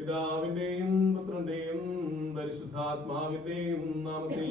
പിതാവിന്റെയും പുത്രന്റെയും പരിശുദ്ധാത്മാവിന്റെയും നാമത്തിൽ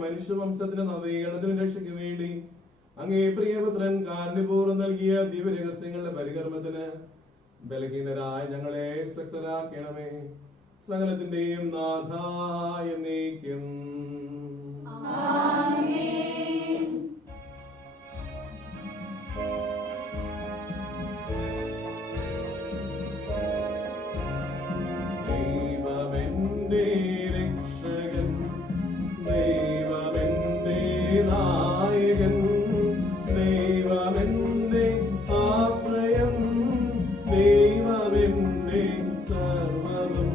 മനുഷ്യവംശത്തിന് നവീകരണത്തിന് രക്ഷയ്ക്ക് വേണ്ടി അങ്ങേ പ്രിയപുത്രൻ കാരുണ്യപൂർവ്വം നൽകിയ ദിവ്യരഹസ്യങ്ങളുടെ പരികർമ്മത്തിന് ബലഹീനരായ ഞങ്ങളെ ശക്തരാക്കണമേ. സകലത്തിന്റെയും നാഥായ എന്നേക്കും. ദൈവമെന്റെ രക്ഷ സർവവും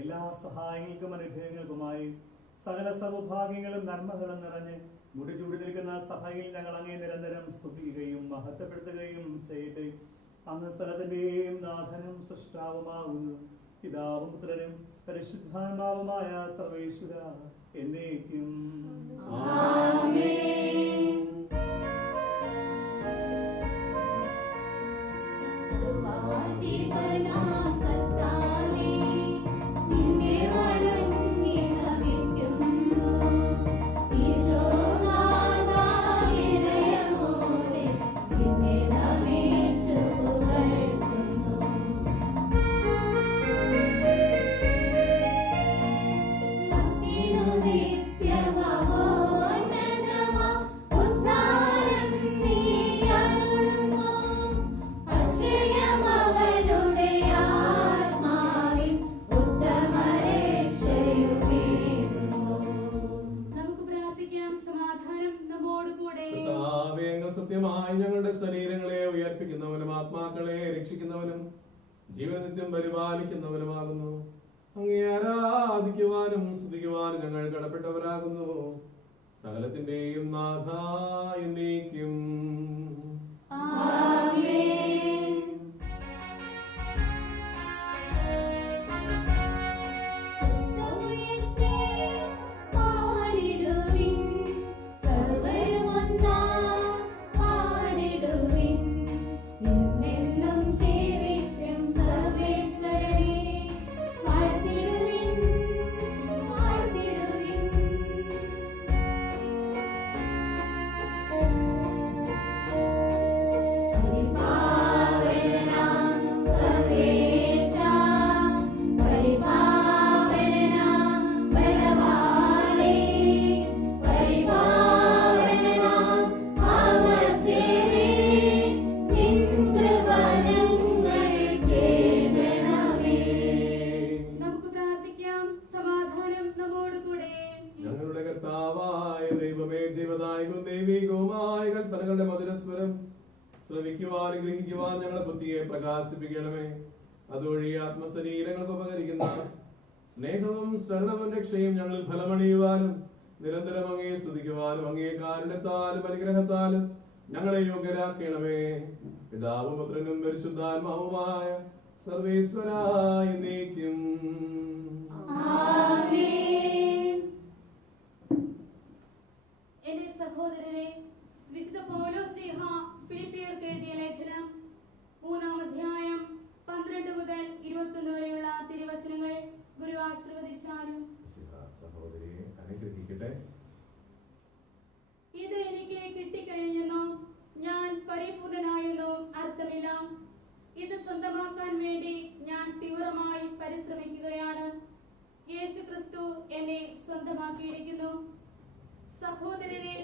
എല്ലാ സഹായങ്ങൾക്കും അനുഗ്രഹങ്ങൾക്കുമായി സകല സൗഭാഗ്യങ്ങളും നന്മകളും നിറഞ്ഞ് മുടിചൂടി നിൽക്കുന്ന സഭയിൽ ഞങ്ങൾ അങ്ങേ നിരന്തരം സ്തുതിക്കുകയും മഹത്വപ്പെടുത്തുകയും ചെയ്യട്ടെ. അങ്ങ് സ്ഥലത്തിന്റെയും നാഥനും സൃഷ്ടാവുമാകുന്നു. പിതാവും പുത്രനും പരിശുദ്ധാത്മാവുമായ സർവേശ്വര എന്നേക്കും. സത്യമായി ഞങ്ങളുടെ ശരീരങ്ങളെ ഉയർപ്പിക്കുന്നവനും ആത്മാക്കളെ രക്ഷിക്കുന്നവനും ജീവനിത്യം പരിപാലിക്കുന്നവനുമാകുന്നു. അങ്ങേ ആരാധിക്കുവാനും സ്തുതിക്കുവാനും ഞങ്ങൾ കടപ്പെട്ടവരാകുന്നു. സകലത്തിന്റെയും നാഥ എന്നേക്കും. ശ്രവിക്കുവാനും ഗ്രഹിക്കുവാൻ ഞങ്ങളെ ബുദ്ധിയെ പ്രകാശിപ്പിക്കണമേ. അതുവഴി ആത്മശരീരങ്ങൾക്ക് ഉപകരിക്കുന്ന സ്നേഹവും ശരണവും രക്ഷയും ഞങ്ങളിൽ ഫലമണിയുവാനും നിരന്തരം അങ്ങയെ സ്തുതിക്കുവാനും അങ്ങയെ കാരുണ്യത്താലും അനുഗ്രഹത്താലും ഞങ്ങളെ യോഗ്യരാക്കണമേ. പിതാവും പുത്രനും പരിശുദ്ധാത്മാവുമായ സർവേശ്വരായ എന്നേക്കും. എന്റെ സഹോദരരെ, വിശുദ്ധ പൗലോസ് ശ്ലീഹ ഫിലിപ്പിയർക്ക് എഴുതിയ ലേഖനം 3-ാം അധ്യായം 12 മുതൽ 21 വരെയുള്ള തിരുവചനങ്ങൾ ഗുരു ആശീർവദിച്ചാലും. സഹോദരിയെ അനുഗ്രഹിക്കട്ടെ. ഇത് എനിക്ക് കിട്ടിക്കഴിഞ്ഞെന്നോ ഞാൻ പരിപൂർണനായെന്നോ അർത്ഥമില്ല. ഇത് സ്വന്തമാക്കാൻ വേണ്ടി ഞാൻ തീവ്രമായി പരിശ്രമിക്കുകയാണ്. യേശു ക്രിസ്തു എന്നെ സ്വന്തമാക്കിയിരിക്കുന്നു. സഹോദരരെ,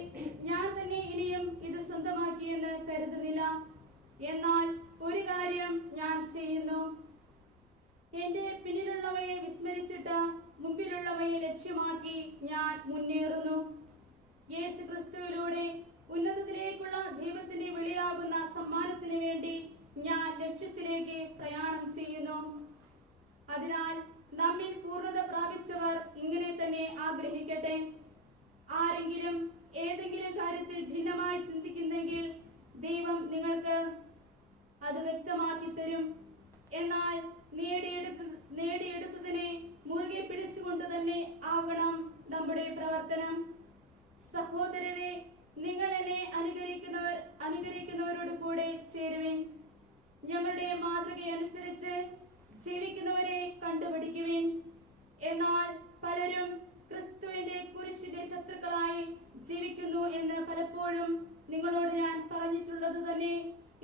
ഞാൻ തന്നെ ഇനിയും ഇത് സ്വന്തമാക്കിയെന്ന് കരുതുന്നില്ല. എന്നാൽ ഒരു കാര്യം ഞാൻ ചെയ്യുന്നു. എന്റെ പിന്നിലുള്ളവയെ വിസ്മരിച്ചിട്ട് മുമ്പിലുള്ളവയെ ലക്ഷ്യമാക്കി ഞാൻ മുന്നേറുന്നു. ക്രിസ്തുവിലൂടെ ഉന്നതത്തിലേക്കുള്ള ദൈവത്തിന്റെ വിളിയാകുന്ന സമ്മാനത്തിന് വേണ്ടി ഞാൻ ലക്ഷ്യത്തിലേക്ക് പ്രയാണം ചെയ്യുന്നു. അതിനാൽ നമ്മിൽ പൂർണ്ണത പ്രാപിച്ചവർ ഇങ്ങനെ തന്നെ ആഗ്രഹിക്കട്ടെ. ആരെങ്കിലും ഏതെങ്കിലും കാര്യത്തിൽ ഭിന്നമായി ചിന്തിക്കുന്നെങ്കിൽ ദൈവം നിങ്ങൾക്ക് അത് വ്യക്തമാക്കി തരും. എന്നാൽ നേടിയെടുത്തതിനെ മുറുകെ പിടിച്ചുകൊണ്ട് തന്നെ ആകണം നമ്മുടെ പ്രവർത്തനം. സഹോദരരെ, നിങ്ങൾ എന്നെ അനുകരിക്കുന്നവരോട് കൂടെ ചേരുവിൻ. ഞങ്ങളുടെ മാതൃകയനുസരിച്ച് ജീവിക്കുന്നവരെ കണ്ടുപിടിക്കുവിൻ. എന്നാൽ പലരും ക്രിസ്തുവിന്റെ കുരിശിന്റെ ശത്രുക്കളായി ജീവിക്കുന്നു എന്ന് പലപ്പോഴും നിങ്ങളോട് ഞാൻ പറഞ്ഞിട്ടുള്ളത് തന്നെ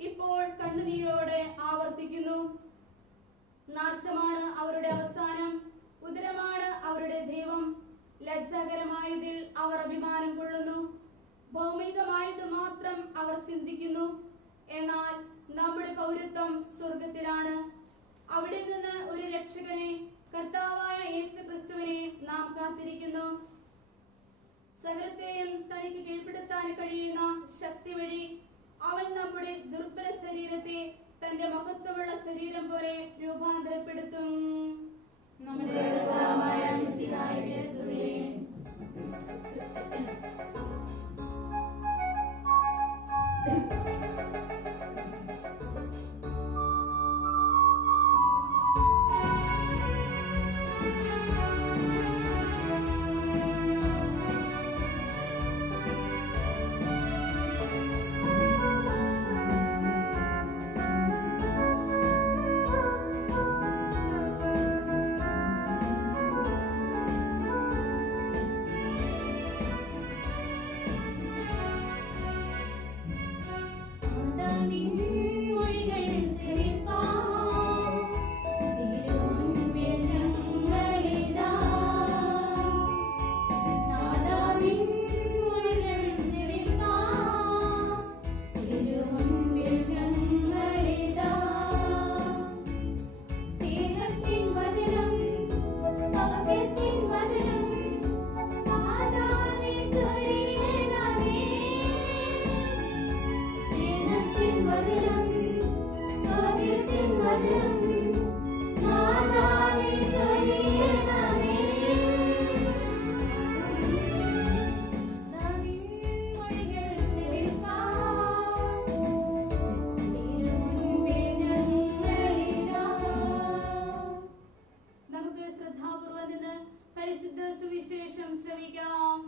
ഇപ്പോൾ കണ്ണുനീരോടെ ആവർത്തിക്കുന്നു. നാശമാണ് അവരുടെ അവസാനം, ഉദരമാണ് അവരുടെ ദൈവം. ലജ്ജാകരമായതിൽ അവർ അഭിമാനം കൊള്ളുന്നു. ഭൗമികമായത് മാത്രം അവർ ചിന്തിക്കുന്നു. എന്നാൽ നമ്മുടെ പൗരത്വം സ്വർഗത്തിലാണ്. അവിടെ നിന്ന് ഒരു രക്ഷകനെ, കർത്താവായ യേശു ക്രിസ്തുവിനെ നാം കാത്തിരിക്കുന്നു. സകലത്തെയും തനിക്ക് കീഴ്പ്പെടുത്താൻ കഴിയുന്ന ശക്തി വഴി അവൻ നമ്മുടെ ദുർബല ശരീരത്തെ തന്റെ മഹത്വമുള്ള ശരീരം പോലെ രൂപാന്തരപ്പെടുത്തും. നമ്മുടെ കർത്താവായ മിശിഹായിക്ക് സ്തുതി.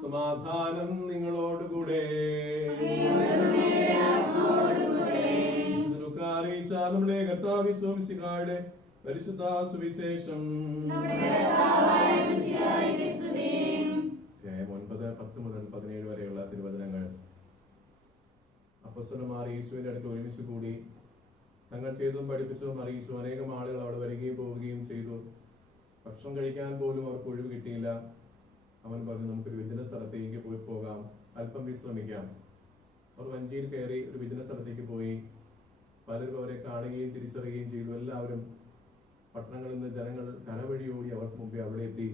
സമാധാനം നിങ്ങളോടുകൂടെ. അറിയിച്ച നമ്മുടെ കർത്താവ് മിശിഹായുടെ പരിശുദ്ധ സുവിശേഷം. അധ്യായം 9, 10 മുതൽ 17 വരെയുള്ള തിരുവചനങ്ങൾ. അപ്പോസ്തലന്മാർ യേശുവിന്റെ അടുത്ത് ഒരുമിച്ച് കൂടി തങ്ങൾ ചെയ്തതും പഠിപ്പിച്ചതും അറിയിച്ചു. അനേകം ആളുകൾ അവിടെ വരികയും പോവുകയും ചെയ്തു. ഭക്ഷണം കഴിക്കാൻ പോലും അവർക്ക് ഒഴിവ് കിട്ടിയില്ല. അവൻ പറഞ്ഞു, നമുക്കൊരു വിജന സ്ഥലത്തേക്ക് പോകാം, അല്പം വിശ്രമിക്കാം. അവർ വഞ്ചിയിൽ കയറി ഒരു വിജന സ്ഥലത്തേക്ക് പോയി. പലരും അവരെ കാണുകയും തിരിച്ചറിയുകയും ചെയ്തു. എല്ലാവരും പട്ടണങ്ങളിൽ നിന്ന് ജനങ്ങൾ കരവഴി ഓടി അവർക്ക് മുമ്പേ അവിടെ എത്തി.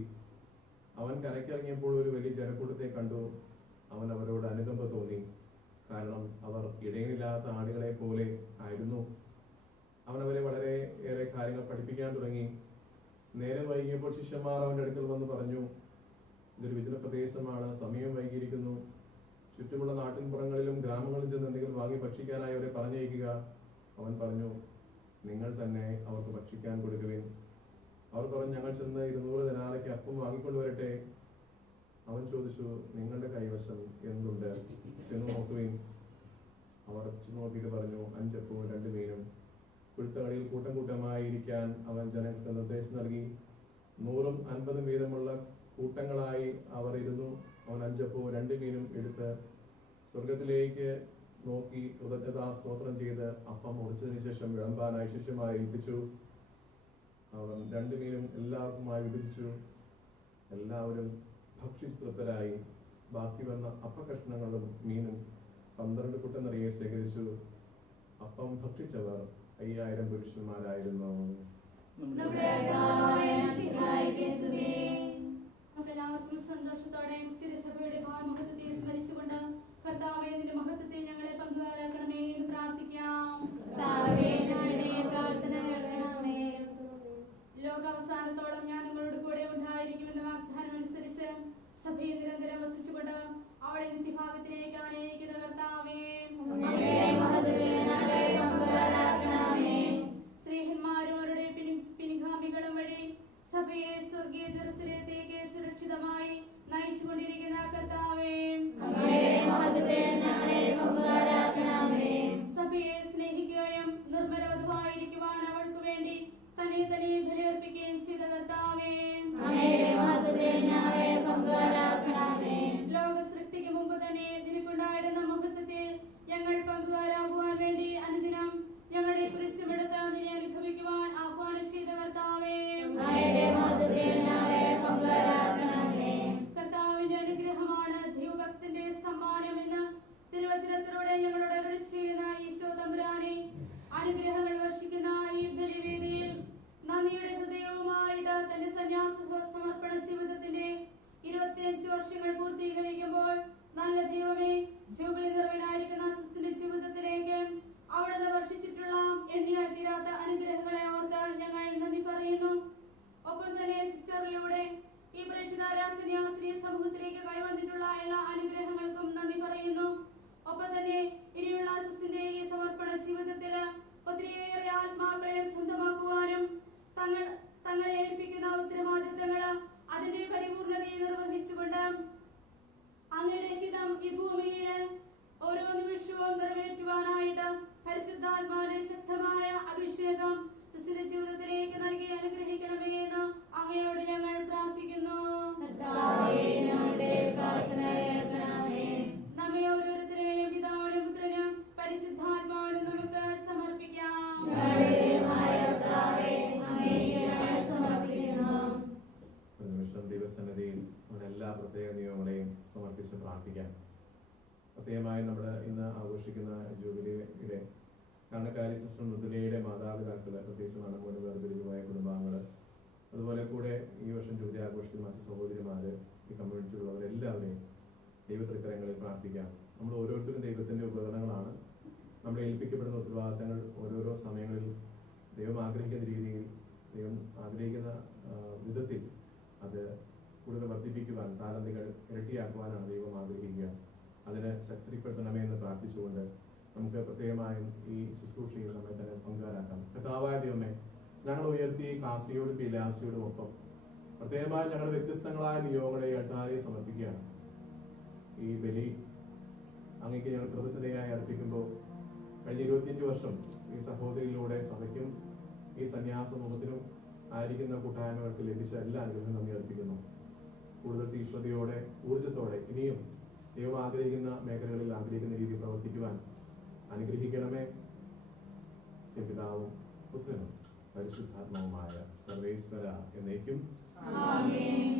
അവൻ കരയ്ക്കിറങ്ങിയപ്പോൾ ഒരു വലിയ ജനക്കൂട്ടത്തെ കണ്ടു. അവൻ അവരോട് അനുകമ്പ തോന്നി, കാരണം അവർ ഇടയിലില്ലാത്ത ആടുകളെ പോലെ ആയിരുന്നു. അവൻ അവരെ വളരെ ഏറെ കാര്യങ്ങൾ പഠിപ്പിക്കാൻ തുടങ്ങി. നേരം വൈകിയപ്പോൾ ശിഷ്യന്മാർ അവന്റെ അടുക്കൽ വന്ന് പറഞ്ഞു, ഇതൊരു വിജന പ്രദേശമാണ്, സമയം വൈകിയിരിക്കുന്നു. ചുറ്റുമുള്ള നാട്ടിൻപുറങ്ങളിലും ഗ്രാമങ്ങളിലും ചെന്ന് എന്തെങ്കിലും വാങ്ങി ഭക്ഷിക്കാനായി അവരെ പറഞ്ഞയക്കുക. അവൻ പറഞ്ഞു, നിങ്ങൾ തന്നെ അവർക്ക് ഭക്ഷിക്കാൻ കൊടുക്കുവിൻ. അവർ പറഞ്ഞു, ഞങ്ങൾ ചെന്ന് 200 ദിനാറയ്ക്ക് അപ്പം വാങ്ങിക്കൊണ്ടുവരട്ടെ. അവൻ ചോദിച്ചു, നിങ്ങളുടെ കൈവശം എന്തുണ്ട്? ചെന്ന് നോക്കുവിൻ. അവർ ചെന്ന് നോക്കിയിട്ട് പറഞ്ഞു, 5 അപ്പവും 2 മീനും. പുഴുത്തകളിൽ കൂട്ടം കൂട്ടമായി ഇരിക്കാൻ അവൻ ജനങ്ങൾക്ക് നിർദ്ദേശം നൽകി. 100ഉം 50ഉം വീതമുള്ള കൂട്ടങ്ങളായി അവർ ഇരുന്നു. അവൻ 5 അപ്പവും 2 മീനും എടുത്ത് സ്വർഗത്തിലേക്ക് നോക്കി കൃതജ്ഞതാ സ്തോത്രം ചെയ്ത് അപ്പം മുറിച്ചതിന് ശേഷം വിളമ്പാനായി ശിഷ്യന്മാരെ ഏൽപ്പിച്ചു. അവൻ 2 മീനും എല്ലാവർക്കുമായി വിഭജിച്ചു. എല്ലാവരും ഭക്ഷിച്ച് തൃപ്തരായി. ബാക്കി വന്ന അപ്പകഷ്ണങ്ങളും മീനും 12 കുട്ടം നിറയെ ശേഖരിച്ചു. അപ്പം ഭക്ഷിച്ചവർ 5000 പുരുഷന്മാരായിരുന്നു. എല്ലാവർക്കും സന്തോഷത്തോടെ തിരുസഭയുടെ ഭാവമഹത്വത്തെ സ്മരിച്ചുകൊണ്ട് ലോകാവസാനത്തോളം ഞാൻ നിങ്ങളോട് കൂടെ ഉണ്ടായിരിക്കുമെന്ന വാഗ്ദാനം അനുസരിച്ച് സഭയിൽ നിരന്തരം വസിച്ചുകൊണ്ട് അവളെ നിത്യഭാഗത്തിലേക്ക് ആനയിക്കുന്ന കർത്താവേ, സ്നേഹന്മാരും അവരുടെ പിൻഗാമികളും വഴി സഭയെ സ്വർഗീയ ജെറുസലേമിലേക്ക് സുരക്ഷിതമായി നയിച്ചുകൊണ്ടിരിക്കുന്ന കർത്താവേ, സഭയെ സ്നേഹിക്കുകയും നിർമ്മല വധുവായിരിക്കുവാൻ അവൾക്ക് വേണ്ടി തന്നെ ബലിയർപ്പിക്കുകയും ചെയ്ത കർത്താവേ, ലോക സൃഷ്ടിക്ക് മുമ്പ് തന്നെ നിനക്കുണ്ടായിരുന്ന മഹത്വത്തിൽ ഞങ്ങൾ പങ്കുകാരാകുവാൻ വേണ്ടി അനുദിനം ഞങ്ങളുടെ കുരിശുമെടുത്ത് നിന്നെ അനുഭവിക്കുവാൻ ആഹ്വാനം ചെയ്ത കർത്താവേ, കർത്താവിന്റെ അനുഗ്രഹമാണ് ദൈവഭക്തന്റെ സമ്മാനം എന്ന് തിരുവചനത്തിലൂടെ ഞങ്ങളോട് അരുളി ചെയ്യുന്ന ഈശോ തമ്പുരാനെ, അനുഗ്രഹങ്ങൾ വർഷിക്കുന്ന ഈ ബലിവേദിയിൽ നന്ദിയുടെ ഹൃദയവുമായിട്ട് തന്റെ സന്യാസ സമർപ്പണ ജീവിതത്തിന്റെ 25 വർഷങ്ങൾ പൂർത്തീകരിക്കുമ്പോൾ നല്ല ദൈവമേ, ജൂബിലി നിറവിലായിരിക്കുന്ന അസിസ്റ്റന്റ് ജീവിതത്തിലേക്ക് അവിടുന്ന് വർഷിച്ചിട്ടുള്ള എണ്ണിയാൽ തീരാത്ത അനുഗ്രഹങ്ങളെ ഓർത്ത് ഞങ്ങൾ നന്ദി പറയുന്നു. ഒപ്പം തന്നെ സിസ്റ്ററിലൂടെ ഈ പരിശുദ്ധ സന്യാസിനി സമൂഹത്തിലേക്ക് കൈവന്നിട്ടുള്ള എല്ലാ അനുഗ്രഹങ്ങൾക്കും നന്ദി പറയുന്നു. ഒപ്പം തന്നെ ഇനിയുള്ള അസിസ്റ്റന്റ് ഈ സമർപ്പണ ജീവിതത്തിൽ ഒത്തിരിയേറെ ആത്മാക്കളെ സ്വന്തമാക്കുവാനും തങ്ങളെ ഏൽപ്പിക്കുന്ന ഉത്തരവാദിത്തങ്ങൾ അതിന്റെ പരിപൂർണതയെ നിർവഹിച്ചുകൊണ്ട് അങ്ങയുടെ ഹിതം ഈ ഭൂമിയിൽ ഓരോ നിമിഷവും നിറവേറ്റുവാനായിട്ട് പരിശുദ്ധാത്മാവിന്റെ ശക്തമായ അഭിഷേകം സിസ്റ്ററിന്റെ ജീവിതത്തിലേക്ക് നൽകി അനുഗ്രഹിക്കണമേ എന്ന് അങ്ങയോട് ഞങ്ങൾ പ്രാർത്ഥിക്കുന്നു. നമ്മെ ഓരോരുത്തരെയും പിതാവിനും പുത്രനും പരിശുദ്ധാത്മാവിനും നമുക്ക് സമർപ്പിക്കാം. ദൈവസന്നിധിയിൽ നമ്മുടെ എല്ലാ പ്രത്യേക നിയമങ്ങളെയും സമർപ്പിച്ച് പ്രാർത്ഥിക്കാം. പ്രത്യേകമായി നമ്മൾ ഇന്ന് ആഘോഷിക്കുന്ന ജൂബിലിയുടെ കണ്ണക്കാരി സിസ്റ്റർ മൃദുലയുടെ മാതാപിതാക്കൾ, പ്രത്യേകിച്ച് മണമൂന്ന് വേർപിരിഞ്ഞുപോയ കുടുംബാംഗങ്ങൾ, അതുപോലെ കൂടെ ഈ വർഷം ജൂബിലി ആഘോഷിക്കുന്ന മറ്റ് സഹോദരിമാർ, ഈ കമ്മ്യൂണിറ്റിയിലുള്ളവരെല്ലാവരെയും ദൈവതൃക്കരങ്ങളിൽ പ്രാർത്ഥിക്കാം. നമ്മൾ ഓരോരുത്തരും ദൈവത്തിൻ്റെ ഉപകരണങ്ങളാണ്. നമ്മൾ ഏൽപ്പിക്കപ്പെടുന്ന ഉത്തരവാദിത്തങ്ങൾ ഓരോരോ സമയങ്ങളിൽ ദൈവം ആഗ്രഹിക്കുന്ന രീതിയിൽ, ദൈവം ആഗ്രഹിക്കുന്ന വിധത്തിൽ അത് കൂടുതൽ വർദ്ധിപ്പിക്കുവാൻ, താലന്തികൾ ഇരട്ടിയാക്കുവാനാണ് ദൈവം ആഗ്രഹിക്കുക. അതിനെ ശക്തിപ്പെടുത്തണമേ എന്ന് പ്രാർത്ഥിച്ചുകൊണ്ട് നമുക്ക് പ്രത്യേകമായും ഈ ശുശ്രൂഷയിൽ നമ്മെ തന്നെ പങ്കാരാക്കാം. കർത്താവായ ദൈവമേ, ഞങ്ങൾ ഉയർത്തി കാസിയോടും പീലാസിയോടും ഒപ്പം പ്രത്യേകമായി ഞങ്ങളുടെ വ്യത്യസ്തങ്ങളായ നിയോഗങ്ങളെ അൾത്താരയെ സമർപ്പിക്കുകയാണ്. ഈ ബലി അങ്ങേക്ക് ഞങ്ങൾ കൃതജ്ഞതയായി അർപ്പിക്കുമ്പോൾ കഴിഞ്ഞ 25 വർഷം ഈ സഹോദരിയിലൂടെ സഭയ്ക്കും ഈ സന്യാസ സമൂഹത്തിനും ആയിരിക്കുന്ന കൂട്ടായ്മകൾക്ക് ലഭിച്ച എല്ലാ അനുഗ്രഹവും നമ്മെ അർപ്പിക്കുന്നു. കൂടുതൽ തീഷ്ണതയോടെ, ഊർജത്തോടെ ഇനിയും ദൈവം ആഗ്രഹിക്കുന്ന മേഖലകളിൽ ആഗ്രഹിക്കുന്ന രീതിയിൽ പ്രവർത്തിക്കുവാൻ അനുഗ്രഹിക്കണമേ. പിതാവും പുത്രനും പരിശുദ്ധാത്മാവുമായ സർവേശ്വര എന്നേക്കും ആമേൻ.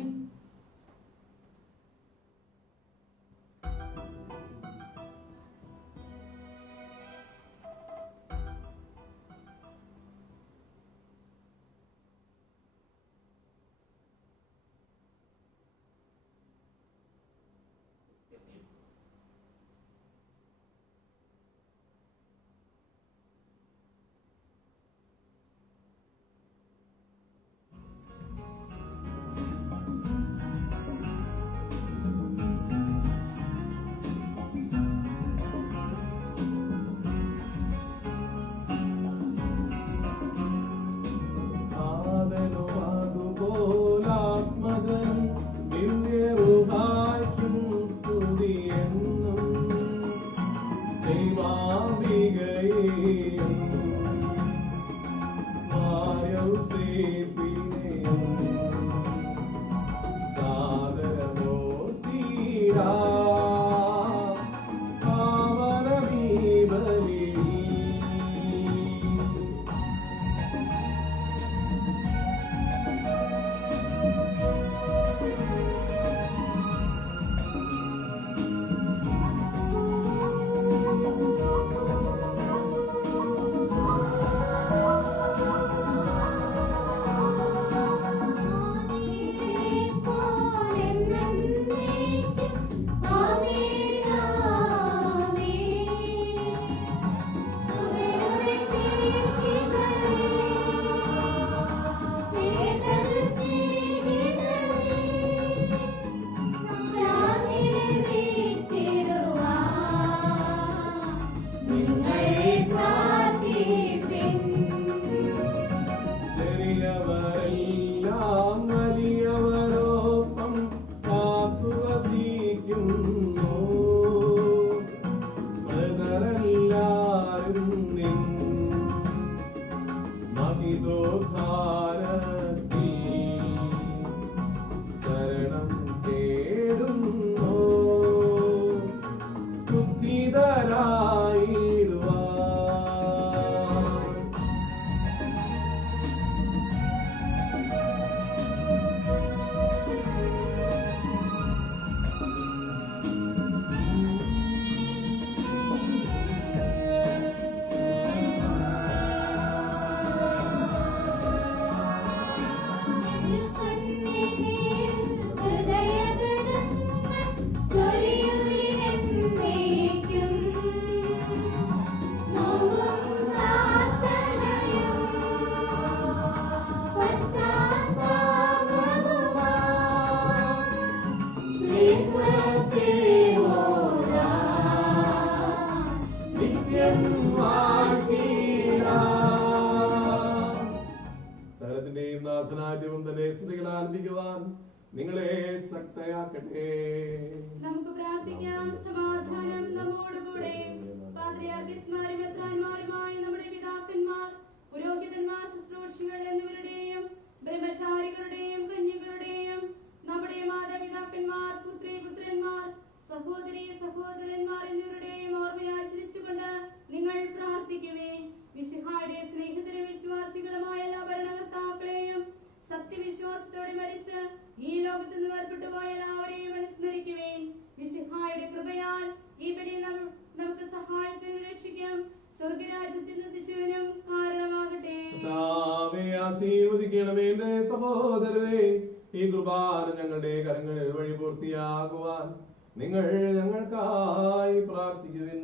സ്തുതിക്കുന്നു. മൃതരെല്ലാരും നിൻ മഹിതോദ്ധാരത്തിൽ ശരണം തേടുന്നു. ബുദ്ധിതരായിടുവാൻ സകലത്തിന്റെയും നാഥനായ ദൈവം തന്നെ സ്തുതികൾ ആലപിക്കുവാൻ നിങ്ങളെ ശക്തയാക്കട്ടെ. നമുക്ക് പ്രാർത്ഥിക്കാം. സമാധാനം നമ്മോടുകൂടെ. പാത്രിയാർക്കീസ്മാരും മെത്രാന്മാരുമായ നമ്മുടെ പിതാക്കന്മാർ, പുരോഹിതന്മാർ, ശുശ്രൂഷികൾ എന്നിവരുടെയും ബ്രഹ്മചാരികളുടെയും കന്യകളുടെയും നമ്മുടെ മാതാപിതാക്കന്മാർ, പുത്രി പുത്രന്മാർ, സഹോദരി സഹോദരന്മാർ എന്നിവരുടെയും ഓർമ്മയാചരിച്ചുകൊണ്ട് നിങ്ങൾ പ്രാർത്ഥിക്കുവേ. മിശിഹായുടെ സ്നേഹിതരും വിശ്വാസികളുമായ എല്ലാ ഭരണകർത്താക്കളെയും സത്യവിശ്വാസത്തോടെ മരിച്ച് ഈ ലോകത്ത് നിന്ന് വേർപെട്ടു പോയ എല്ലാവരെയും അനുസ്മരിക്കുവേ. മിശിഹായുടെ കൃപയാൽ ഈ ബലി നമുക്ക് സഹായത്തിനും രക്ഷിക്കാം സ്വർഗരാജ്യത്തിൽ എത്തിച്ചവനും കാരണമാകട്ടെ. ആശീർവദിക്കണമേ എന്റെ സഹോദരരെ. ഈ കുർബാന ഞങ്ങളുടെ കരങ്ങളിൽ വഴി പൂർത്തിയാകുവാൻ നിങ്ങൾ ഞങ്ങൾക്കായി പ്രാർത്ഥിക്കുവിൻ.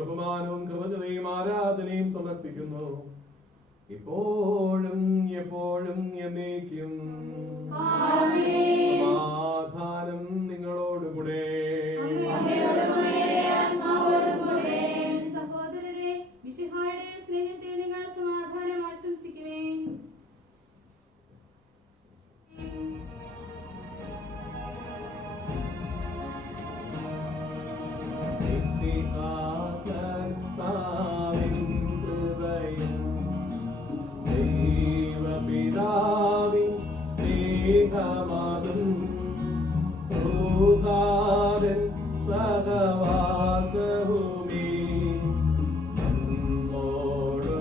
ബഹുമാനവും കൃതജ്ഞതയും ആരാധനയും സമർപ്പിക്കുന്നു ഇപ്പോഴും എപ്പോഴും എന്നേക്കും. സമാധാനം നിങ്ങളോടുകൂടെ. സഹോദരരെ, മിശിഹായുടെ സ്നേഹത്തെ നിങ്ങൾ സമാധാനം ആശംസിക്കുവേ. ദൈവപിതാവിൻ സ്നേഹമാകും ൂഹാരൻ സഹവാസഭൂമി നമ്മോട്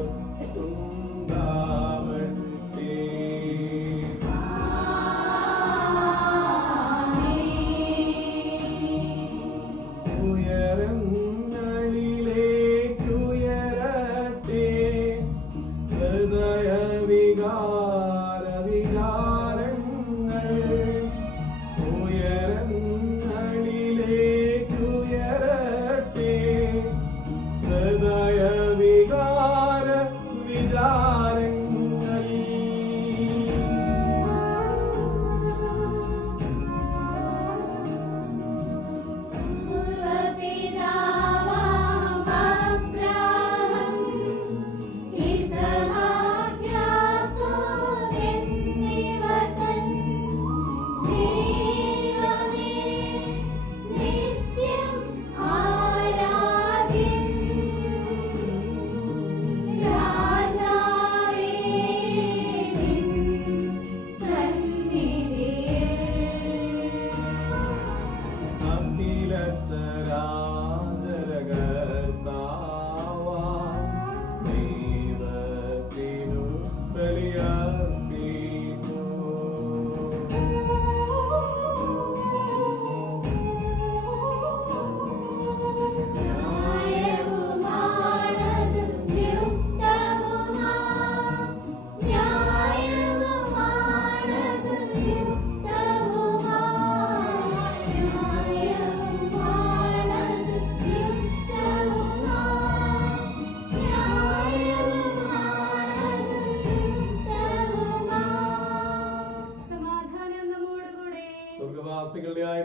ഉണ്ടാവട്ടെ. ഉയരങ്ങളിലേക്കുയരട്ടെ ഹൃദയവികാരവിചാരങ്ങൾ. ഉയരങ്ങളിലേക്കുയരട്ടെ ഹൃദയവികാരവിചാരങ്ങൾ. Abraham, Isaac, Jacob.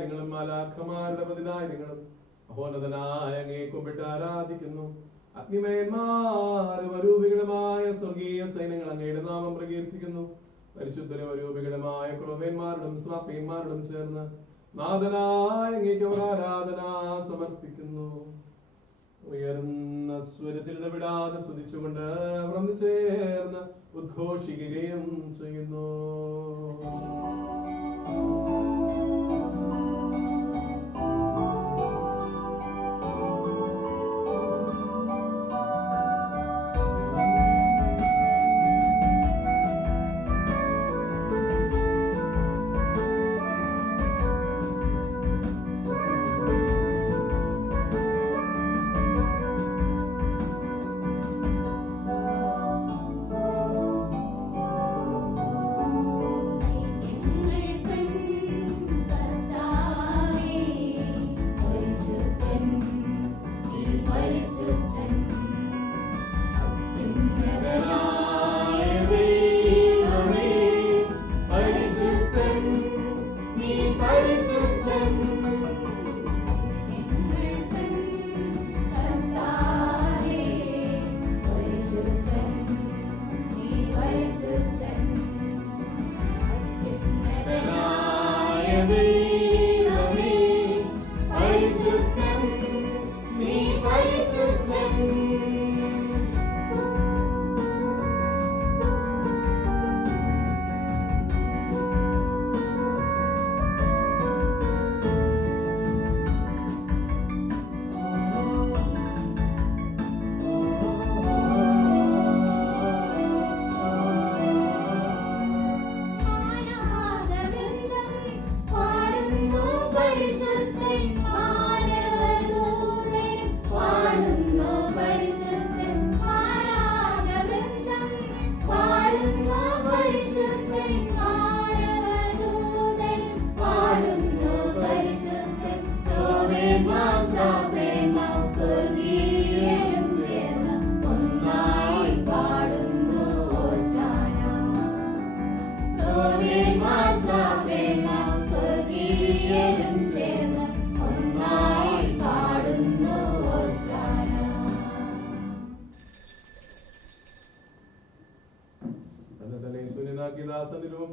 പതിനായിരങ്ങളും മാലാഖമാരുടെ പതിനായിരങ്ങളും മഹോന്നതനായ അങ്ങേ കുമ്പിട്ട് ആരാധിക്കുന്നു. അഗ്നിമയന്മാരും അരൂപികളുമായ സ്വർഗീയ സൈന്യങ്ങൾ അങ്ങയുടെ നാമം പ്രകീർത്തിക്കുന്നു. പരിശുദ്ധരും അരൂപികളുമായ ക്രോവേന്മാരോടും സ്രാപ്പന്മാരോടും ചേർന്ന് നാഥനായ അങ്ങേക്ക് അവർ ആരാധന സമർപ്പിക്കുന്നു. ഉയർന്ന സ്വരത്തിൽ ഇടപെടാതെ സ്തുതിച്ചുകൊണ്ട് അവർ ഒന്ന് ചേർന്ന് ഉദ്ഘോഷിക്കുകയും ചെയ്യുന്നു.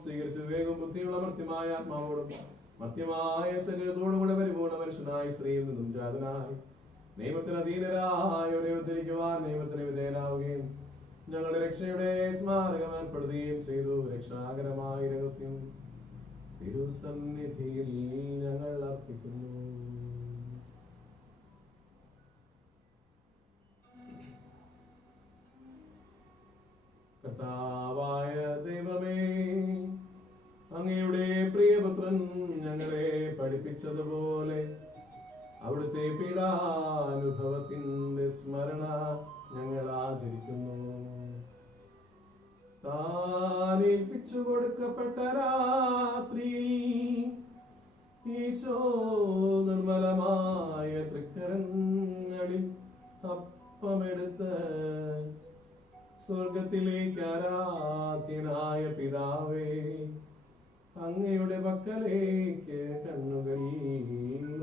സ്വീകരിച്ച് വേഗം ബുദ്ധിയുള്ള മർത്യമായ ആത്മാവോടും മർത്യമായ ശരീരത്തോടും കൂടെ പരിപൂർണ്ണ മനുഷ്യനായി സ്ത്രീയിൽ നിന്നും ജാതനായി നിയമത്തിന് അധീനരായവരെ ഉദ്ധരിക്കുവാൻ നിയമത്തിന് വിധേയനാവുകയും ഞങ്ങളുടെ രക്ഷയുടെ സ്മാരകം ഏർപ്പെടുത്തുകയും ചെയ്തു. രക്ഷാകരമായ രഹസ്യം തിരുസന്നിധിയിൽ ഞങ്ങൾ അർപ്പിക്കുന്നു. കർത്താവായ ദൈവമേ, അങ്ങയുടെ പ്രിയപുത്രൻ ഞങ്ങളെ പഠിപ്പിച്ചതുപോലെ അവിടുത്തെ പീഡാനുഭവത്തിന്റെ സ്മരണ ഞങ്ങൾ ആചരിക്കുന്നു. താൻ ഏൽപ്പിച്ചു കൊടുക്കപ്പെട്ട രാത്രിയിൽ ഈശോ നിർമ്മലമായ തൃക്കരങ്ങളിൽ അപ്പമെടുത്ത് സ്വർഗത്തിലേക്ക് ആരാധ്യനായ പിതാവേ, അങ്ങയുടെ പക്കലേക്ക് കണ്ണുകൾ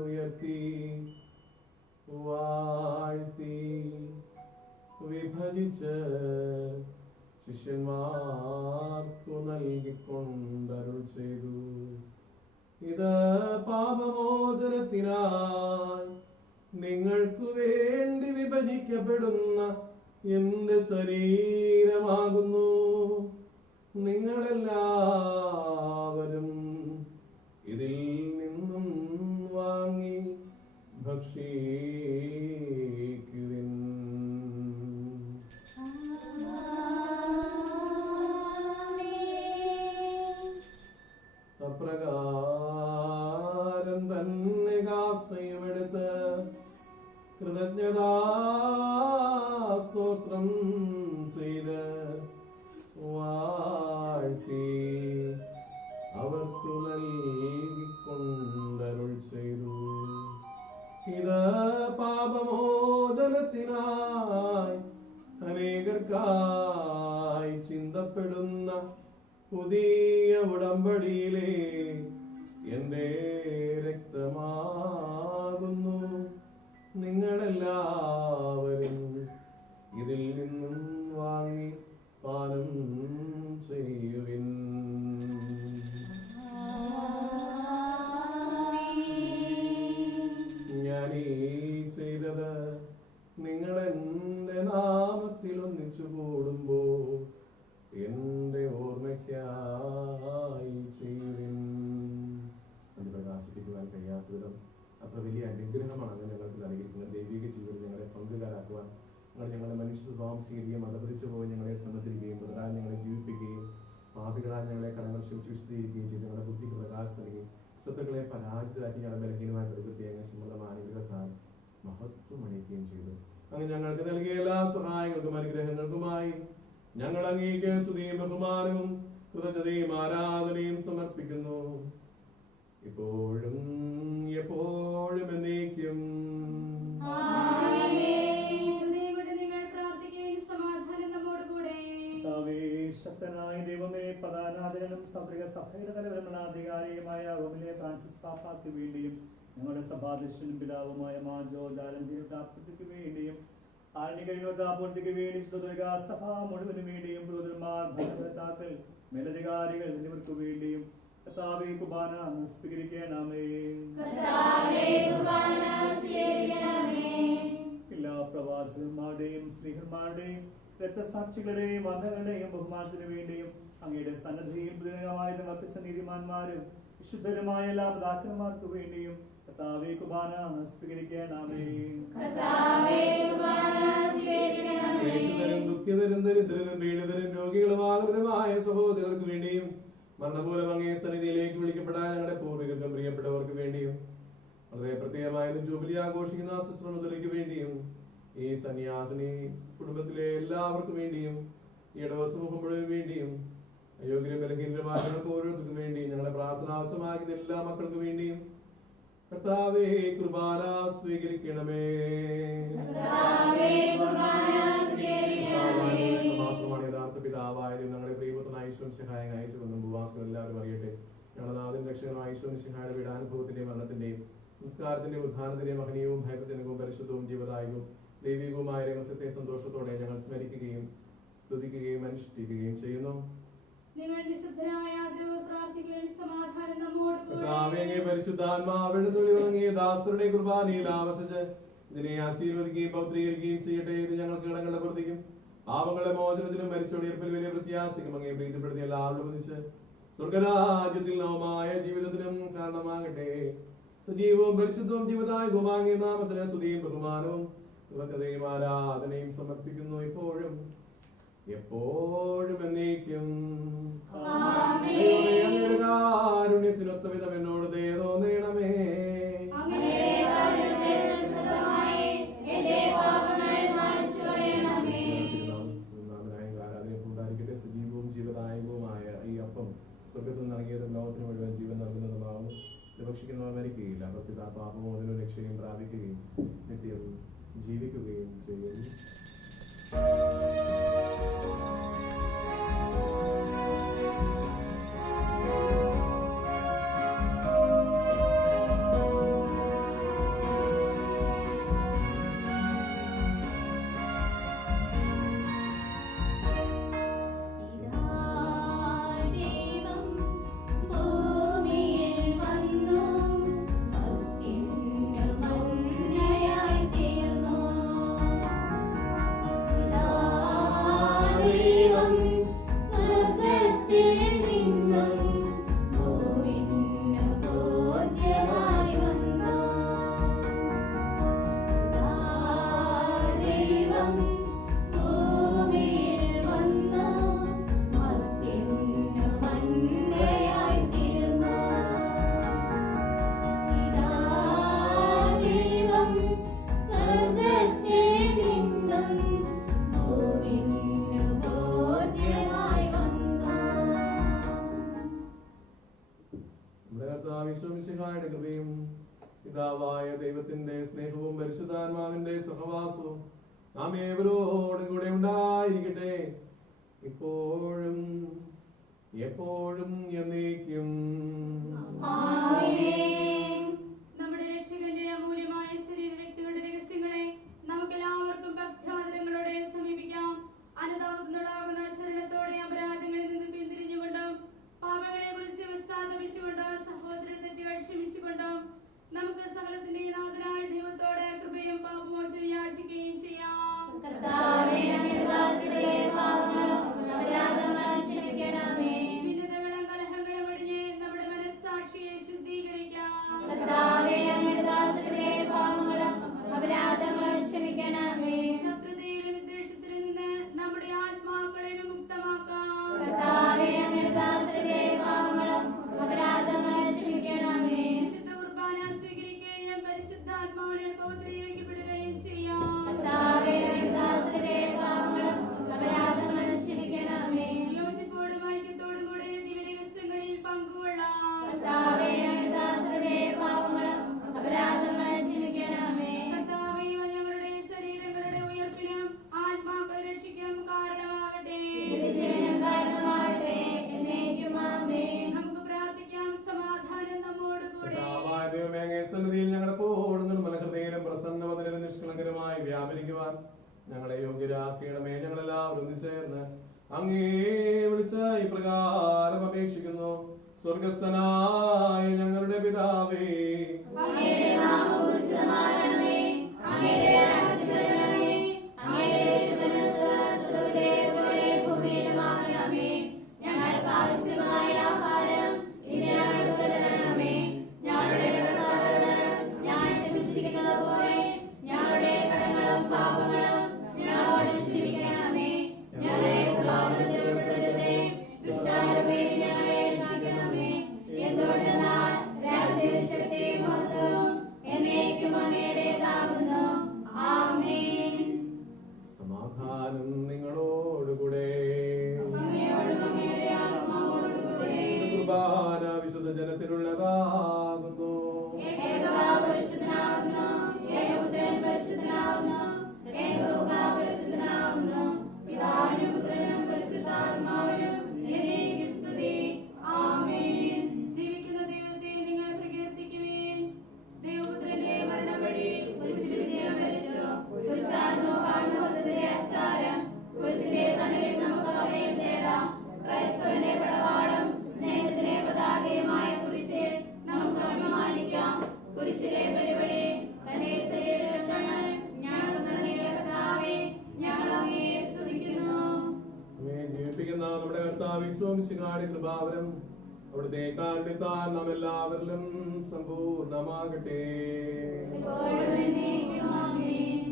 ഉയർത്തി വാഴ്ത്തി വിഭജിച്ച് ശിഷ്യന്മാർക്കു നൽകിക്കൊണ്ടരുൾ ചെയ്തു. ഇത് പാപമോചനത്തിനായി നിങ്ങൾക്കു വേണ്ടി വിഭജിക്കപ്പെടുന്ന എന്റെ ശരീരമാകുന്നു. നിങ്ങളെല്ലാവരും ഇതിൽ നിന്നും വാങ്ങി ഭക്ഷിക്കുവിൻ. അപ്രകാരം തന്നെ കാസയുമെടുത്ത് കൃതജ്ഞതാ സ്തോത്രം ചെയ്ത് വാഴ്ത്തി അവർക്കു നൽകിക്കൊണ്ടരുൾ ചെയ്തു. ഇത് പാപമോചനത്തിനായി അനേകർക്കായി ചിന്തപ്പെടുന്ന പുതിയ ഉടമ്പടിയിലെ എന്റെ രക്തമാകുന്നു. നിങ്ങളെല്ലാവരും ഇതിൽ നിന്നും വാങ്ങി പാനം ചെയ്യുവിൻ. ഞാൻ ഈ ചെയ്തത് നിങ്ങൾ എന്റെ നാമത്തിൽ ഒന്നിച്ചു കൂടുമ്പോൾ എന്റെ ഓർമ്മയ്ക്കായി ചെയ്യുവിൻ. അത് പ്രകാശിപ്പിക്കുവാൻ കഴിയാത്ത വിധം അത്ര വലിയ അനുഗ്രഹമാണ് അങ്ങ് ഞങ്ങൾക്ക് നൽകിയിരിക്കുന്നത്. ദൈവിക ജീവിതം ഞങ്ങളെ പങ്കുകാരാക്കുവാൻ ഞങ്ങളുടെ മനുഷ്യ സ്വഭാവം സ്വീകരിക്കുകയും മതപതിച്ചു പോയി ഞങ്ങളെ സമ്മതിരിക്കുകയും ബദലാൽ ഞങ്ങളെ ജീവിപ്പിക്കുകയും പാപികളാൽ ഞങ്ങളെ കടങ്ങൾ വിശദീകരിക്കുകയും ചെയ്ത് ഞങ്ങളുടെ ബുദ്ധിക്ക് പ്രകാശം നൽകി സ്വത്തുക്കളെ പരാജിതരാക്കി ഞങ്ങളുടെ ബലഹീനമായ പ്രകൃതി അങ്ങ് സമ്മതമായ അനുഗ്രഹത്താൽ മഹത്വം അണിയിക്കുകയും ചെയ്തു. അങ്ങ് ഞങ്ങൾക്ക് നൽകിയ എല്ലാ സഹായങ്ങൾക്കും അനുഗ്രഹങ്ങൾക്കുമായി ഞങ്ങൾ അങ്ങേക്ക് സ്തുതിയും ബഹുമാനവും കൃതജ്ഞതയും ആരാധനയും സമർപ്പിക്കുന്നു, ഇപ്പോഴും എപ്പോഴും എന്നേക്കും. ശക്തനായ ദൈവമേ, പ്രധാനാചരണം സബ്രിക സഭയുടെ തലവരമണാധികാരിയുമായ റോമിലെ ഫ്രാൻസിസ് പാപ്പാക്ക് വേണ്ടിയും ഞങ്ങളുടെ സഭാധ്യക്ഷനും പിതാവുമായ മാർ ജോർജ് ആലഞ്ചേരിക്ക് വേണ്ടിയും ആരണ്യകരിക്ക് വേണ്ടി സഭ മുഴുവനും വേണ്ടിയും പുരോഹിതന്മാർ, ഭരണകർത്താക്കൾ, മേലധികാരികൾ എന്നിവർക്ക് വേണ്ടിയും കർത്താവേ കുർബാന സ്വീകരിക്കണമേ. എല്ലാ പ്രവാസികന്മാരുടെയും സ്നേഹന്മാരുടെയും രക്തസാക്ഷികളുടെയും വന്ധങ്ങളുടെയും ബഹുമാനത്തിനു വേണ്ടിയും അങ്ങയുടെ സന്നദ്ധയിൽ ദുരിതമായത് വർത്തിച്ച നീതിമാന്മാരും വിശുദ്ധരുമായ എല്ലാ പിതാക്കന്മാർക്ക് വേണ്ടിയും കർത്താവേ കുർബാന സ്വീകരിക്കണമേ. ദുഃഖിതരും ദരിദ്രരും പീഡിതരും രോഗികളും ആകുലരുമായ സഹോദരർക്ക് വേണ്ടിയും മരണമൂലം അങ്ങേ സന്നിധിയിലേക്ക് വിളിക്കപ്പെട്ട ഞങ്ങളുടെ പൂർവികർക്കും പ്രിയപ്പെട്ടവർക്ക് വേണ്ടിയും വളരെ പ്രത്യേകമായ ജൂബിലി ആഘോഷിക്കുന്ന സിസ്റ്റർക്ക് വേണ്ടിയും ഈ സന്യാസിനി കുടുംബത്തിലെ എല്ലാവർക്കും വേണ്ടിയും ഈ ഇടവസമൂഹം മുഴുവൻ വേണ്ടിയും അയോഗ്യരും ബലഹീനരുമായ ഓരോരുത്തർക്കും വേണ്ടിയും ഞങ്ങളെ പ്രാർത്ഥന ആവശ്യമാക്കുന്ന എല്ലാ മക്കൾക്കും വേണ്ടിയും കർത്താവേ കുർബാന സ്വീകരിക്കണമേ. മാത്രമാണ് യഥാർത്ഥ പിതാവായതും ഞങ്ങളുടെ പ്രിയപുത്രനായ ഈശോ സഹായം അയച്ചുവെന്നും ഭൂവാസികൾ എല്ലാവരും അറിയട്ടെ. ഞങ്ങളുടെ നാഥൻ രക്ഷകനായ ഈശോ സഹായുടെ പീഡാനുഭവത്തിന്റെയും മരണത്തിന്റെയും സംസ്കാരത്തിന്റെയും ഉദ്ധാനത്തിന്റെയും മഹനീയവും ഭയഭക്തിനും പരിശുദ്ധവും ജീവദായകവും ദൈവികവുമായ രഹസ്യത്തെ സന്തോഷത്തോടെ ഞങ്ങൾ സ്മരിക്കുകയും സ്തുതിക്കുകയും അനുഷ്ഠിക്കുകയും ചെയ്യുന്നു. പരിശുദ്ധാത്മാവിന്റെ തൊഴിലിറങ്ങിയ ദാസരുടെ കുർബാനയിൽ ആവസിച്ച് ഇതിനെ ആശീർവദിക്കുകയും പൗത്രീകരിക്കുകയും ചെയ്യട്ടെ. ഇത് ഞങ്ങൾക്ക് ഇടങ്ങളുടെ പ്രതിക്കും പാപങ്ങളുടെ മോചനത്തിനും മരിച്ചൊടിയർപ്പിൽ വലിയ പ്രത്യാശയ്ക്കും അങ്ങേ പ്രീതിപ്പെടുത്തി എല്ലാവരും ഒന്നിച്ച് സ്വർഗരാജ്യത്തിൽ നവമായ ജീവിതത്തിനും കാരണമാകട്ടെ. സജീവവും പരിശുദ്ധവും ജീവദായകവുമായ നാമത്തിന് സ്തുതിയും ബഹുമാനവും കൃതജ്ഞതയും ആരാധനയും സമർപ്പിക്കുന്നു, ഇപ്പോഴും എപ്പോഴും എന്നേക്കും. അങ്ങയുടെ കാരുണ്യത്തിനൊത്ത വിധം എന്നോട് ദയ തോന്നണമേ. ആരാധനയുണ്ടായിരിക്കട്ടെ. സജീവവും ജീവദായകവുമായ ഈ അപ്പം സ്വർഗത്തിൽ നൽകിയതും ലോകത്തിന് മുഴുവൻ ജീവൻ നൽകുന്നതുമാകും. ഭക്ഷിക്കുന്നവർ മരിക്കുകയില്ല, പ്രത്യേക പാപമോചനവും രക്ഷയും പ്രാപിക്കുകയും നിത്യം ജീവിക്കുകയും ചെയ്യും. പിതാവായ ദൈവത്തിന്റെ സ്നേഹവും പരിശുദ്ധാത്മാവിന്റെ സഹവാസവും നാം ഏവരോടും കൂടെ ഉണ്ടായിരിക്കട്ടെ, ഇപ്പോഴും എപ്പോഴും എന്നേക്കും. നമ്മുടെ രക്ഷകന്റെ അമൂല്യമായ ശരീരരക്തങ്ങളുടെ രഹസ്യങ്ങളെ നമുക്കെല്ലാവർക്കും ഭക്ത്യാദരങ്ങളോടെ സമീപിക്കാം. അനുതാപത്തിനുള്ളാകുന്ന ശരണത്തോടെ അപരാധങ്ങളിൽ നിന്ന് പിന്തിരിഞ്ഞുകൊണ്ടും പാപങ്ങളെ കുറിച്ച് പശ്ചാത്തപിച്ചുകൊണ്ടും സഹോദരന്റെ തെറ്റുകൾ ക്ഷമിച്ചുകൊണ്ടും നമുക്ക് സകലത്തിന്റെ നാഥനായ ദൈവത്തോടെ കൃപയും പാപമോചനം യാചിക്കുകയും ചെയ്യാം. ഭിന്നതകളും കലഹങ്ങളും ഒഴിഞ്ഞ് നമ്മുടെ മനസ്സാക്ഷിയെ ശുദ്ധീകരിക്കാം. ശത്രുതയിലും വിദ്വേഷത്തിലും നിന്ന് നമ്മുടെ ആത്മാക്കളെ വിമുക്തമാക്കാം. വിശുദ്ധ കുർബാന സ്വീകരിക്കുകയും പരിശുദ്ധാത്മാവിനാൽ പവിത്രീകരിക്കപ്പെടുകയും ചെയ്യാം. യോജിപ്പോടും ഐക്യത്തോടും കൂടെ ദിവ്യരഹസ്യങ്ങളിൽ പങ്കുകൊള്ളാം. കർത്താവേ, ഞങ്ങളുടെ ശരീരങ്ങളുടെ ഉയർപ്പിനും ആത്മാക്കളെ രക്ഷിക്കും കാരണമാകട്ടെ. നമുക്ക് പ്രാർത്ഥിക്കാം. സമാധാനം നമ്മോടുകൂടെ. കർത്താവായ ദൈവമേ, അങ്ങേ സന്നിധിയിൽ ഞങ്ങളെപ്പോഴും നിർമ്മലഹൃദയനും പ്രസന്നവദനനും നിഷ്കളങ്കരുമായി വ്യാപരിക്കുവാൻ ഞങ്ങളെ യോഗ്യരാക്കണമേ. ഞങ്ങളെല്ലാവരും ഒന്നുചേർന്ന് അങ്ങേ വിളിച്ച ഇപ്രകാരം അപേക്ഷിക്കുന്നു. സ്വർഗസ്ഥനായ ഞങ്ങളുടെ പിതാവേ, അങ്ങയുടെ നാമം പൂജിതമാകണമേ. അങ്ങയുടെ രാജ്യം വരണമേ. അങ്ങയുടെ തിരുമനസ്സ് സ്വർഗ്ഗത്തിലെ പോലെ ഭൂമിയിലുമാകണമേ. ഞങ്ങൾക്ക് ആവശ്യമായ ആഹാരം ഇന്ന് ഞങ്ങൾക്ക് തരണമേ. ഞങ്ങളുടെ കടക്കാരോട് ന്യായം ക്ഷമിച്ചിരിക്കുന്നത് പോലെ ഞങ്ങളുടെ കടങ്ങളും പാപങ്ങളും ഞങ്ങളോട് ക്ഷമിക്കണമേ. ഞങ്ങളെ പ്രലോഭനത്തിൽ ഉൾപ്പെടുത്തരുതേ. ദുഷ്ടാരൂപേ ഞങ്ങളെ രക്ഷിക്കണമേ. എന്തുകൊണ്ടെന്നാൽ രാജ്യവും ശക്തിയും മഹത്വവും എന്നേക്കും അങ്ങയുടേതാകുന്നു. ആമേൻ. സമാധാനം നിങ്ങളോടുകൂടെ. അങ്ങയോടും അങ്ങയുടെ ആത്മാവോടുകൂടെ. വിശുദ്ധ കുർബാന വിശുദ്ധ ജനത്തിനുള്ളതാകുന്നു. ഏകപിതാവ് പരിശുദ്ധനാകുന്നു. ഏകപുത്രൻ പരിശുദ്ധനാകുന്നു. ഏകരൂപ പരിശുദ്ധനാകുന്നു. പിതാവിനും പുത്രനും പരിശുദ്ധാത്മാവിനും എന്നേക്കും സ്തുതി. ആമേൻ. ജീവിക്കുന്ന ദൈവത്തെ നിങ്ങൾ പ്രകീർത്തിക്കുവിൻ. ദൈവപുത്രന്റെ മരണം വഴി കുരിശിൽ വിജയം വരിച്ചു. കുരിശായിരുന്നു കാരണവത്തിന്റെ ആചാരം. കുരിശിന്റെ തണലിൽ നമുക്ക് അഭയം തേടാം. ക്രൈസ്തവന്റെ പടവാളും സ്നേഹത്തിന്റെ പതാകയുമായ കുരിശിൽ നമുക്ക് അഭിമാനിക്കാം. കുരിശിലെ ബലിവഴി തന്റെ ശരീരരക്തങ്ങൾ ഞങ്ങൾക്ക് നൽകിയ കർത്താവേ, ഞങ്ങൾ അങ്ങയെ സ്തുതിക്കുന്നു. നമ്മെ ജീവിപ്പിക്കുന്ന നമ്മുടെ കർത്താവ് യേശുമിശിഹായുടെ കൃപാവരം അവിടുത്തെ കാരുണ്യത്താൽ നാം എല്ലാവരിലും സമ്പൂർണ്ണമാകട്ടെ. ഇപ്പോഴും എന്നേക്കും ആമേൻ.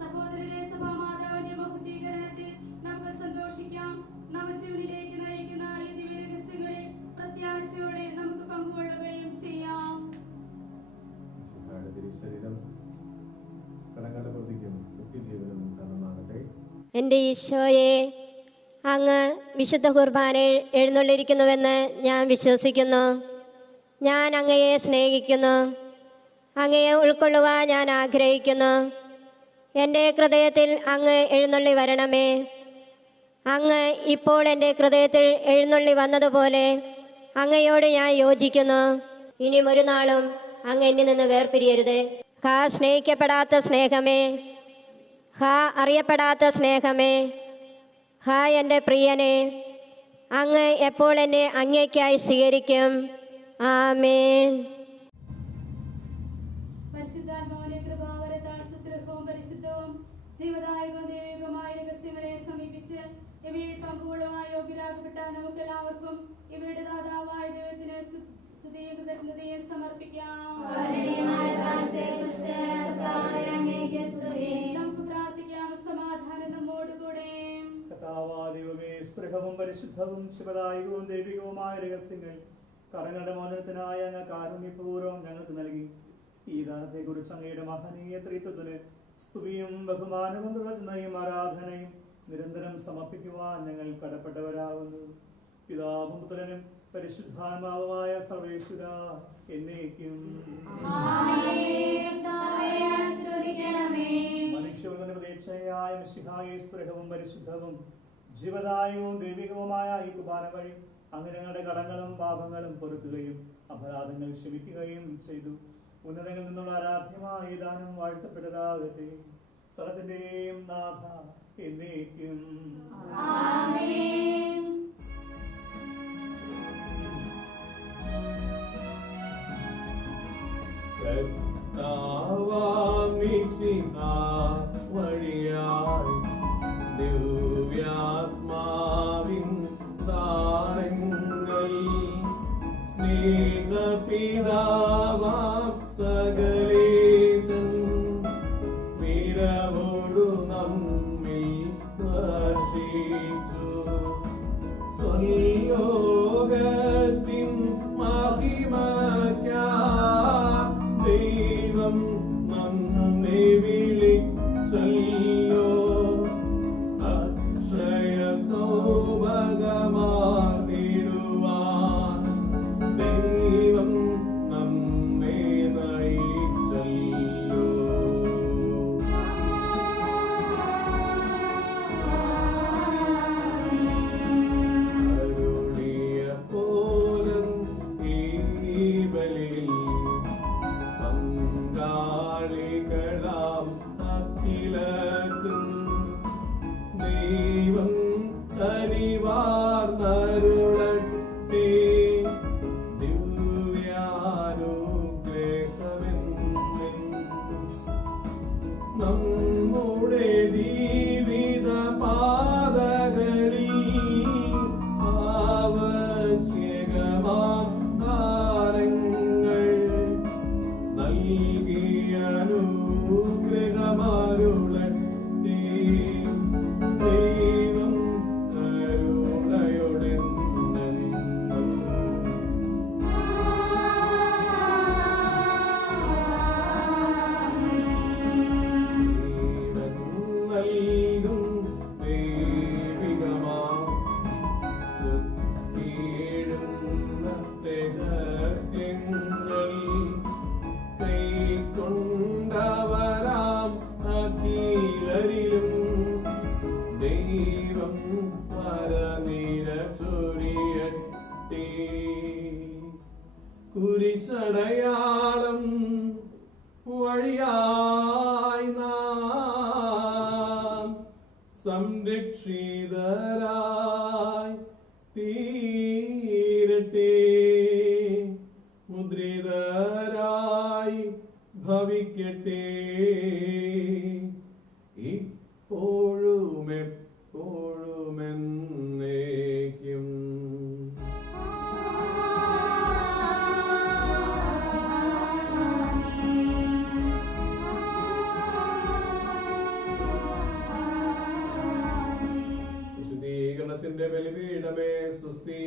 സഹോദരരെ, സഭാമാതാവിന്റെ മഹത്വീകരണത്തിൽ നമുക്ക് സന്തോഷിക്കാം. നവജീവനിലേക്ക് നയിക്കുന്ന ഈ ദിവ്യരഹസ്യങ്ങളിൽ പ്രത്യാശയോടെ നമുക്ക് പങ്കുകൊള്ളുകയും ചെയ്യാം. മിശിഹായുടെ തിരുശരീരം കടങ്ങളുടെ പ്രതിക്കും നിത്യജീവനും കാരണമാകട്ടെ. എൻ്റെ ഈശോയെ, അങ്ങ് വിശുദ്ധ കുർബാനയിൽ എഴുന്നള്ളിരിക്കുന്നുവെന്ന് ഞാൻ വിശ്വസിക്കുന്നു. ഞാൻ അങ്ങയെ സ്നേഹിക്കുന്നു. അങ്ങയെ ഉൾക്കൊള്ളുവാൻ ഞാൻ ആഗ്രഹിക്കുന്നു. എൻ്റെ ഹൃദയത്തിൽ അങ്ങ് എഴുന്നള്ളി വരണമേ. അങ്ങ് ഇപ്പോൾ എൻ്റെ ഹൃദയത്തിൽ എഴുന്നള്ളി വന്നതുപോലെ അങ്ങയോട് ഞാൻ യോജിക്കുന്നു. ഇനിയും ഒരു നാളും അങ്ങ് എന്നിൽ നിന്ന് വേർപിരിയരുത്. സ്നേഹിക്കപ്പെടാത്ത സ്നേഹമേ, അറിയപ്പെടാത്ത സ്നേഹമേ, എൻ്റെ പ്രിയനെ, അങ്ങ് എപ്പോൾ എന്നെ അങ്ങേക്കായി സ്വീകരിക്കും. ആമേൻ. പരിശുദ്ധാത്മാവിന്റെ കൃപാവരത്താൽ സുദൃഢവും പരിശുദ്ധവും ജീവദായകവും ദൈവികവുമായ രഹസ്യങ്ങളെ സമീപിച്ച് ഇവയിൽ പങ്കുകൊള്ളുവാൻ യോഗ്യരാക്കപ്പെട്ട നമുക്ക് എല്ലാവർക്കും ഇവയുടെ ദാതാവായ ദൈവത്തിന് സ്തുതിയും കൃതജ്ഞതയും സമർപ്പിക്കാം. നമുക്ക് പ്രാർത്ഥിക്കാം. സമാധാനം നമ്മോടുകൂടെ. കർത്താവാദിവമേ, സ്പൃഹവും പരിശുദ്ധവും ശിവദായകവും ദൈവികവുമായ രഹസ്യങ്ങൾ കടങ്ങളുടെ മോചനത്തിനായ അങ്ങ് കാരുണ്യപൂർവ്വം ഞങ്ങൾക്ക് നൽകി. ഈ ദാനത്തെ കുറിച്ച് അങ്ങയുടെ മഹനീയ ത്രിത്വത്തിന് സ്തുതിയും ബഹുമാനവും കൃതജ്ഞതയും ആരാധനയും നിരന്തരം സമർപ്പിക്കുവാൻ ഞങ്ങൾ കടപ്പെട്ടവരാകുന്നു. പിതാവും പുത്രനും പരിശുദ്ധാത്മാവുമായ സർവേശ്വര എന്നേക്കും. ആമേൻ. കർത്താവേ, ആശീർവദിക്കണമേ. മനുഷ്യരുടെ പ്രതീക്ഷയായ മിശിഹായെ സ്പൃഹവും പരിശുദ്ധവും ജീവദായകവും ദൈവികവുമായ ഈ കുർബാന വഴി അങ്ങ് ഞങ്ങളുടെ കടങ്ങളും പാപങ്ങളും പൊറുക്കുകയും അപരാധങ്ങൾ ക്ഷമിക്കുകയും ചെയ്തു. ഉന്നതങ്ങളിൽ നിന്നുള്ള ആരാധ്യമായ ദാനം വാഴ്ത്തപ്പെട്ടതാകട്ടെ. സർവ്വത്തിന്റെയും നാഥ എന്നേക്കും. ആമേൻ. കർത്താവാം മിശിഹാ വഴിയായി ദിവ്യാത്മാവിൻ ദാനങ്ങൾ സ്നേഹപിതാവാം സകലേശൻ വിരവോടു നമ്മിൽ വർഷിച്ചു. സ്വലോകത്തിൻ മഹിമയ്ക്കായി ദൈവം നമ്മെ വിളിച്ചല്ലോ. അക്ഷയ സൗഭഗമാർന്നിടുവാൻ ദൈവം നമ്മെ നയിച്ചല്ലോ. അരുളിയ പോലും ഈ ബലിയിൽ പങ്കാളികളാം അഖിലർക്കും ദൈവം കനിവാർന്നരുളട്ടെ. ദിവ്യാനുഗ്രഹമെന്നും നമ്മുടെ ജീവിത പാതകളിൽ ആവശ്യകമാം ദാനങ്ങൾ നൽകി അനുഗ്രഹമരുളട്ടെ. ദൈവം കരുണയോടെന്നെന്നും ജീവൻ നൽകും ദൈവികമാം ശക്തിയിടുന്ന രഹസ്യങ്ങൾ കൈക്കൊണ്ടവരാം അഖിലരിലും ദൈവം പരനിര ചൊരിയട്ടെ. കുരിശടയാളം വഴിയായി നാം സംരക്ഷിതരായി തീരട്ടെ. മുദ്രിതരായി ഭവിക്കട്ടെ. ഇപ്പോഴും എപ്പോഴും എന്നേക്കും. വിശുദ്ധീകരണത്തിന്റെ ബലിപീഠമേ സ്വസ്തി.